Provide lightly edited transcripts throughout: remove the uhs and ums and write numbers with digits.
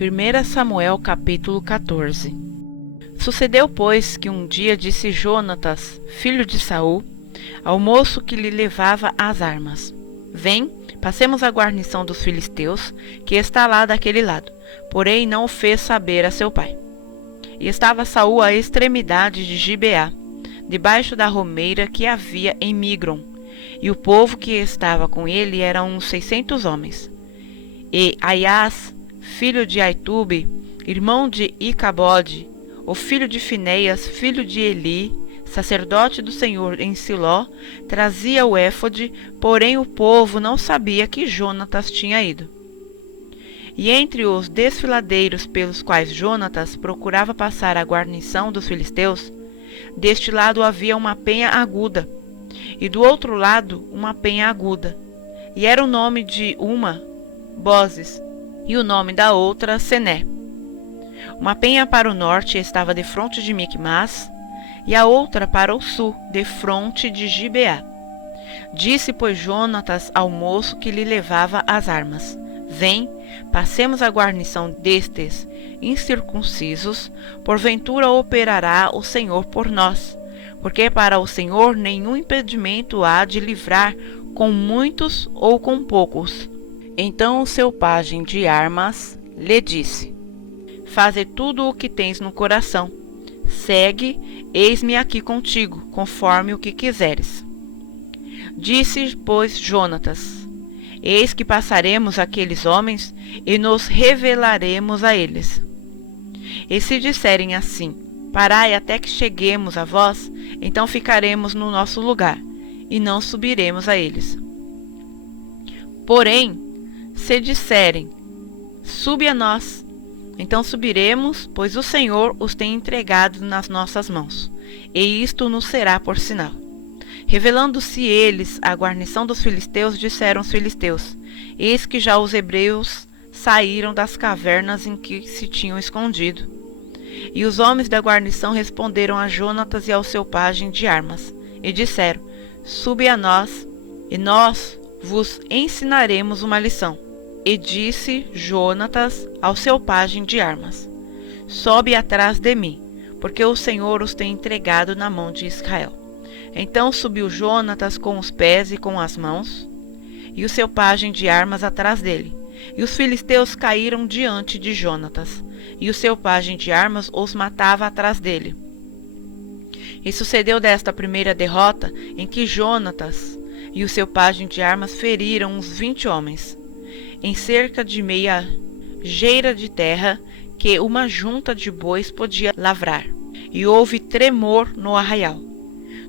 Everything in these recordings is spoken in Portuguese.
1 Samuel capítulo 14. Sucedeu, pois, que um dia disse Jonatas, filho de Saul, ao moço que lhe levava as armas: Vem, passemos a guarnição dos filisteus, que está lá daquele lado. Porém não o fez saber a seu pai. E estava Saul à extremidade de Gibeá, debaixo da romeira que havia em Migron, e o povo que estava com ele era uns 600 homens. E Aias, filho de Aitube, irmão de Icabode, o filho de Finéias, filho de Eli, sacerdote do Senhor em Siló, trazia o éfode, porém o povo não sabia que Jonatas tinha ido. E entre os desfiladeiros pelos quais Jonatas procurava passar a guarnição dos filisteus, deste lado havia uma penha aguda, e do outro lado uma penha aguda, e era o nome de uma Bozes, e o nome da outra Sené. Uma penha para o norte estava defronte de Micmas, e a outra para o sul, defronte de Gibeá. Disse, pois, Jonatas ao moço que lhe levava as armas: Vem, passemos a guarnição destes incircuncisos, porventura operará o Senhor por nós, porque para o Senhor nenhum impedimento há de livrar com muitos ou com poucos. Então o seu pajem de armas lhe disse: Faze tudo o que tens no coração. Segue, eis-me aqui contigo, conforme o que quiseres. Disse, pois, Jonatas: Eis que passaremos aqueles homens e nos revelaremos a eles. E se disserem assim: Parai até que cheguemos a vós, então ficaremos no nosso lugar, e não subiremos a eles. Porém, se disserem: Sube a nós, então subiremos, pois o Senhor os tem entregado nas nossas mãos, e isto nos será por sinal. Revelando-se eles à guarnição dos filisteus, disseram os filisteus: Eis que já os hebreus saíram das cavernas em que se tinham escondido. E os homens da guarnição responderam a Jonatas e ao seu pajem de armas, e disseram: Sube a nós, e nós vos ensinaremos uma lição. E disse Jonatas ao seu pajem de armas: Sobe atrás de mim, porque o Senhor os tem entregado na mão de Israel. Então subiu Jonatas com os pés e com as mãos, e o seu pajem de armas atrás dele. E os filisteus caíram diante de Jonatas, e o seu pajem de armas os matava atrás dele. E sucedeu desta primeira derrota, em que Jonatas e o seu pajem de armas feriram uns 20 homens, em cerca de meia geira de terra que uma junta de bois podia lavrar. E houve tremor no arraial,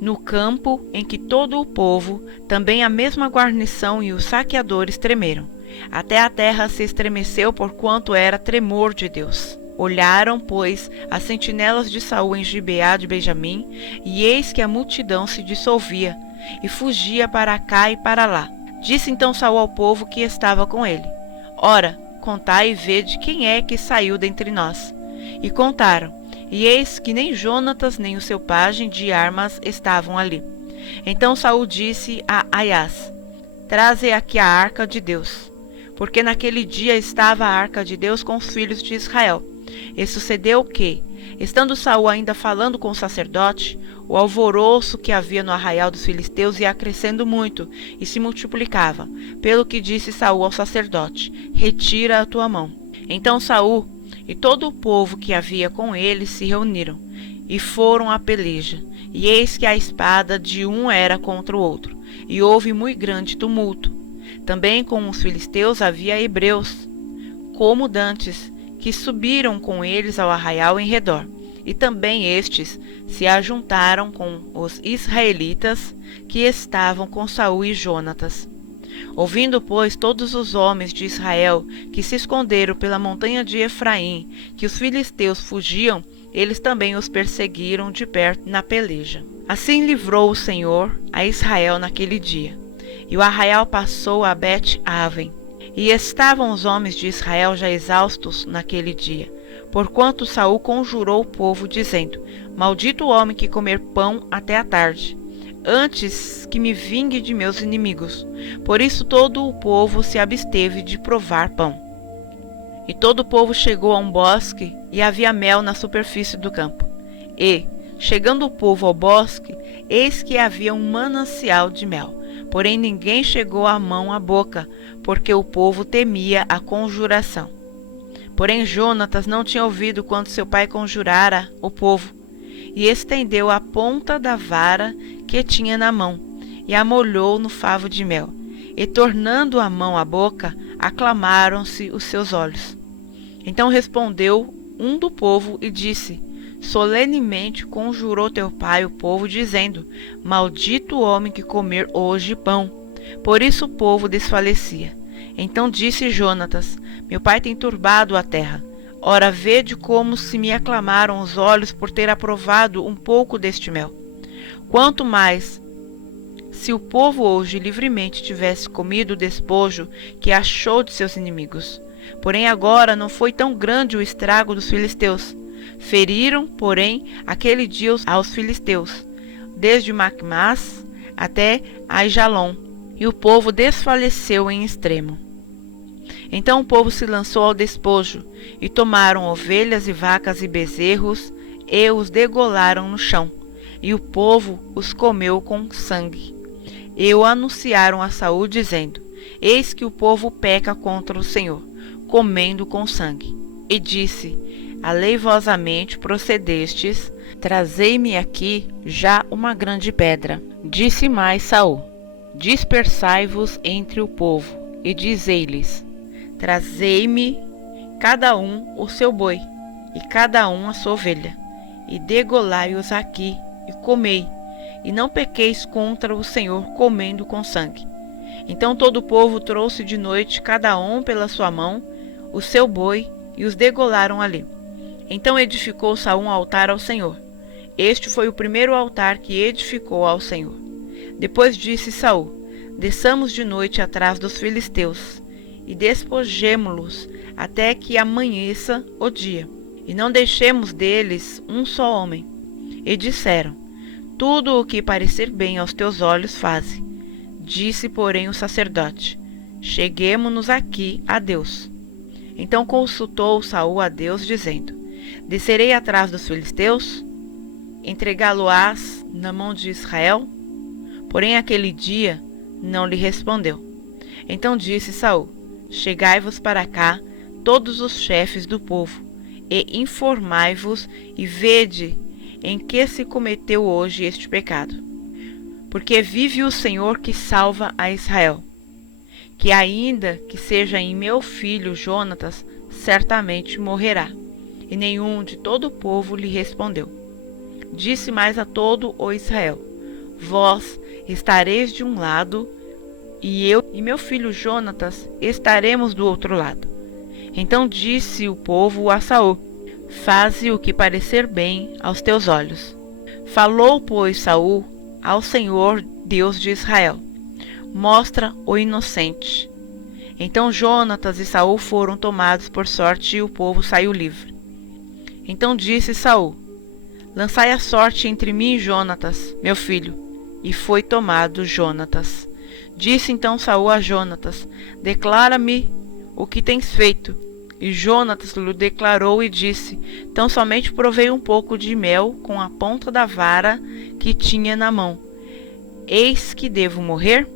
no campo em que todo o povo, também a mesma guarnição e os saqueadores tremeram. Até a terra se estremeceu, porquanto era tremor de Deus. Olharam, pois, as sentinelas de Saul em Gibeá de Benjamim, e eis que a multidão se dissolvia, e fugia para cá e para lá. Disse então Saul ao povo que estava com ele: Ora, contai e vede quem é que saiu dentre nós. E contaram, e eis que nem Jonatas nem o seu pajem de armas estavam ali. Então Saul disse a Aias: Traze aqui a arca de Deus. Porque naquele dia estava a arca de Deus com os filhos de Israel. E sucedeu que, estando Saul ainda falando com o sacerdote, o alvoroço que havia no arraial dos filisteus ia crescendo muito e se multiplicava, pelo que disse Saul ao sacerdote: Retira a tua mão. Então Saul e todo o povo que havia com ele se reuniram, e foram à peleja. E eis que a espada de um era contra o outro, e houve muito grande tumulto. Também com os filisteus havia hebreus, como dantes, que subiram com eles ao arraial em redor. E também estes se ajuntaram com os israelitas que estavam com Saul e Jonatas. Ouvindo, pois, todos os homens de Israel que se esconderam pela montanha de Efraim, que os filisteus fugiam, eles também os perseguiram de perto na peleja. Assim livrou o Senhor a Israel naquele dia. E o arraial passou a Bet-Aven. E estavam os homens de Israel já exaustos naquele dia, porquanto Saul conjurou o povo, dizendo: Maldito o homem que comer pão até a tarde, antes que me vingue de meus inimigos. Por isso todo o povo se absteve de provar pão. E todo o povo chegou a um bosque, e havia mel na superfície do campo. E, chegando o povo ao bosque, eis que havia um manancial de mel. Porém ninguém chegou a mão à boca, porque o povo temia a conjuração. Porém Jonatas não tinha ouvido quando seu pai conjurara o povo, e estendeu a ponta da vara que tinha na mão, e a molhou no favo de mel. E tornando a mão à boca, aclamaram-se os seus olhos. Então respondeu um do povo e disse: solenemente conjurou teu pai o povo, dizendo: maldito o homem que comer hoje pão. Por isso o povo desfalecia. Então disse Jonatas: meu pai tem turbado a terra. Ora, vede como se me aclamaram os olhos por ter aprovado um pouco deste mel. Quanto mais, se o povo hoje livremente tivesse comido o despojo que achou de seus inimigos. Porém agora não foi tão grande o estrago dos filisteus. Feriram, porém, aquele dia aos filisteus, desde Macmás até Aijalon, e o povo desfaleceu em extremo. Então o povo se lançou ao despojo, e tomaram ovelhas e vacas e bezerros, e os degolaram no chão, e o povo os comeu com sangue. E o anunciaram a Saul, dizendo: eis que o povo peca contra o Senhor, comendo com sangue. E disse: aleivosamente procedestes, trazei-me aqui já uma grande pedra. Disse mais Saul: dispersai-vos entre o povo, e dizei-lhes: trazei-me cada um o seu boi, e cada um a sua ovelha, e degolai-os aqui, e comei, e não pequeis contra o Senhor comendo com sangue. Então todo o povo trouxe de noite, cada um pela sua mão, o seu boi, e os degolaram ali. Então edificou Saul um altar ao Senhor. Este foi o primeiro altar que edificou ao Senhor. Depois disse Saul: desçamos de noite atrás dos filisteus, e despojemo-los até que amanheça o dia, e não deixemos deles um só homem. E disseram: tudo o que parecer bem aos teus olhos faze. Disse, porém, o sacerdote: cheguemo-nos aqui a Deus. Então consultou Saul a Deus, dizendo: descerei atrás dos filisteus? Entregá-lo-ás na mão de Israel? Porém aquele dia não lhe respondeu. Então disse Saul: chegai-vos para cá, todos os chefes do povo, e informai-vos, e vede em que se cometeu hoje este pecado. Porque vive o Senhor que salva a Israel, que ainda que seja em meu filho Jonatas, certamente morrerá. E nenhum de todo o povo lhe respondeu. Disse mais a todo o Israel: vós estareis de um lado, e eu e meu filho Jonatas estaremos do outro lado. Então disse o povo a Saul: faze o que parecer bem aos teus olhos. Falou, pois, Saul ao Senhor Deus de Israel: mostra o inocente. Então Jonatas e Saul foram tomados por sorte, e o povo saiu livre. Então disse Saul: lançai a sorte entre mim e Jonatas, meu filho. E foi tomado Jonatas. Disse então Saul a Jonatas: declara-me o que tens feito. E Jonatas lhe declarou e disse: tão somente provei um pouco de mel com a ponta da vara que tinha na mão. Eis que devo morrer?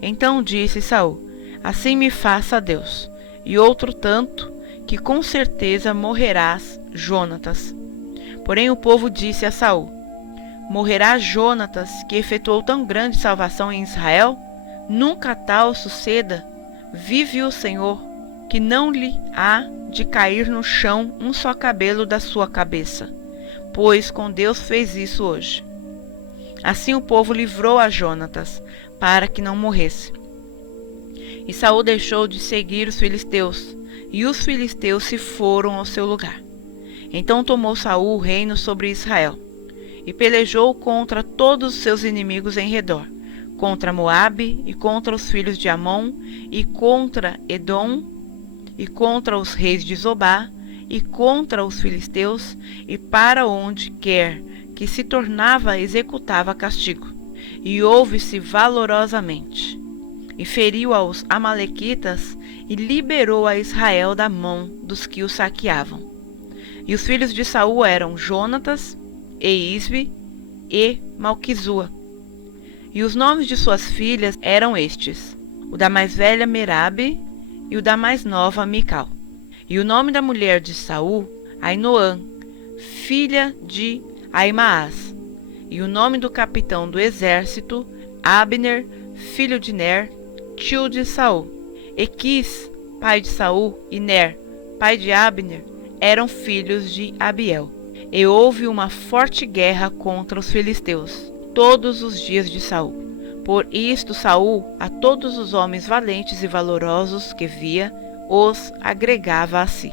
Então disse Saul: assim me faça Deus, e outro tanto, que com certeza morrerás, Jonatas. Porém o povo disse a Saul: morrerá Jonatas, que efetuou tão grande salvação em Israel? Nunca tal suceda. Vive o Senhor, que não lhe há de cair no chão um só cabelo da sua cabeça, pois com Deus fez isso hoje. Assim o povo livrou a Jonatas, para que não morresse. E Saul deixou de seguir os filisteus, e os filisteus se foram ao seu lugar. Então tomou Saul o reino sobre Israel, e pelejou contra todos os seus inimigos em redor, contra Moabe, e contra os filhos de Amon, e contra Edom, e contra os reis de Zobá, e contra os filisteus, e para onde quer que se tornava executava castigo, e houve-se valorosamente. E feriu aos amalequitas, e liberou a Israel da mão dos que o saqueavam. E os filhos de Saul eram Jonatas, e Isvi e Malquizua. E os nomes de suas filhas eram estes: o da mais velha Merabe e o da mais nova Mical. E o nome da mulher de Saul, Ainoã, filha de Aimaas. E o nome do capitão do exército, Abner, filho de Ner, tio de Saul. E Quis, pai de Saul, e Ner, pai de Abner, eram filhos de Abiel. E houve uma forte guerra contra os filisteus todos os dias de Saul. Por isto Saul, a todos os homens valentes e valorosos que via, os agregava a si.